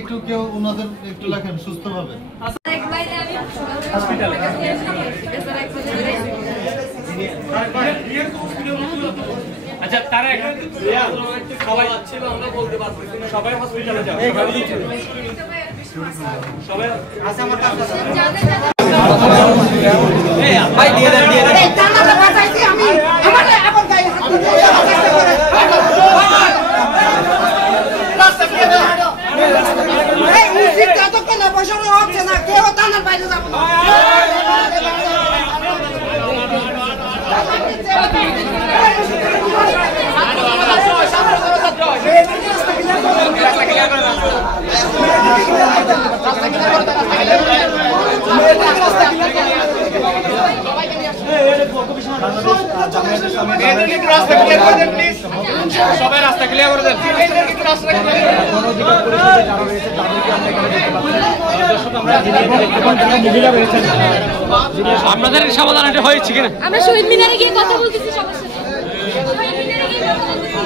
একটু কেউ ওনাদের একটু লেখেন সুস্থ ভাবে। আচ্ছা তারা সবাই ছিল আমরা বলতে পারবো সবাই হসপিটালে যাবে সবাই আছে আমার কাছে এই ভাই দিয়ে দেন এই জানালা বাঁচাইছি আমি আমার এখন গায়ে হাত দিয়ে চেষ্টা করে রাস্তা দিয়ে দাও এই মিউজিক এত কেন বসানো হচ্ছে না কেউ থানার বাইরে যাবে না আপনাদের সমাধান হয়েছে কিনা আমরা শহীদ মিনারে গিয়ে কথা বলতেছি সবার সাথে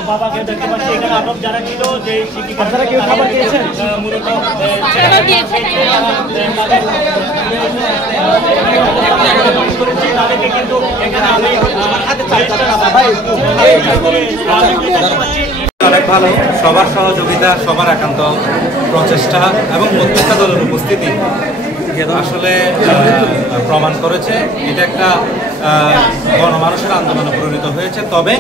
বাবাকে দেখতে পাচ্ছি এখানে আটক যারা ছিল যে শিক্ষিকারা কেউ খাবার খেয়েছেন মূলত তাদেরকে কিন্তু এখানে আমি আমার হাতে অনেক ভালো সবার সহযোগিতা সবার একান্ত প্রচেষ্টা এবং প্রত্যেকটা দলের উপস্থিতি আসলে প্রমাণ করেছে এটা একটা গণমানুষের আন্দোলনে পরিণত হয়েছে। তবে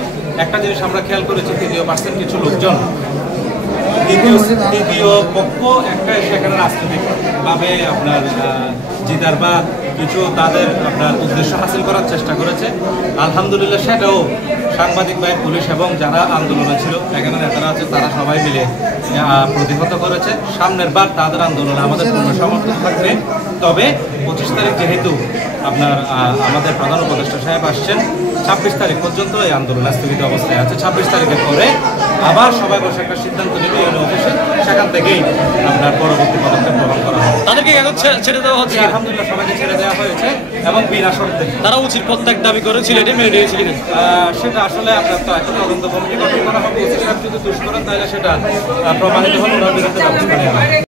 একটা জিনিস আমরা খেয়াল করেছি তৃতীয় পার্সেন্ট কিছু লোকজন তৃতীয় পক্ষ একটা সেখানে রাজনৈতিকভাবে আপনার জিতার বা কিছু তাদের আপনার উদ্দেশ্য হাসিল করার চেষ্টা করেছে। আলহামদুলিল্লাহ সেটাও সাংবাদিক ভাই পুলিশ এবং যারা আন্দোলনে ছিল এখানে নেতারা আছে তারা সবাই মিলে প্রতিহত করেছে। সামনের বার তাদের আন্দোলনে আমাদের পূর্ণ সমর্থন থাকবে। তবে 25 তারিখ যেহেতু আপনার আমাদের প্রধান উপদেষ্টা সাহেব আসছেন 26 তারিখ পর্যন্ত এই আন্দোলন স্থগিত অবস্থায় আছে। 26 তারিখের পরে আবার সবাই বসে একটা সিদ্ধান্ত নেবে এই অফিসে সেখান থেকেই আপনার পরবর্তী পদক্ষেপ গ্রহণ করা হবে। তাদেরকে ছেড়ে দেওয়া হচ্ছে আলহামদুলিল্লাহ সবাইকে ছেড়ে দেওয়া হয়েছে এবং বিনা শর্তে। তারা উচিত প্রত্যেক দাবি করেছিল এটা মেনে নিয়েছিল সেটা আসলে আপনার তো একটা তদন্ত কমিটি গঠন করা হবে। যদি দুষ করেন তাহলে সেটা প্রমাণিত হলে ওনার বিরুদ্ধে ব্যবস্থা নেওয়া হবে।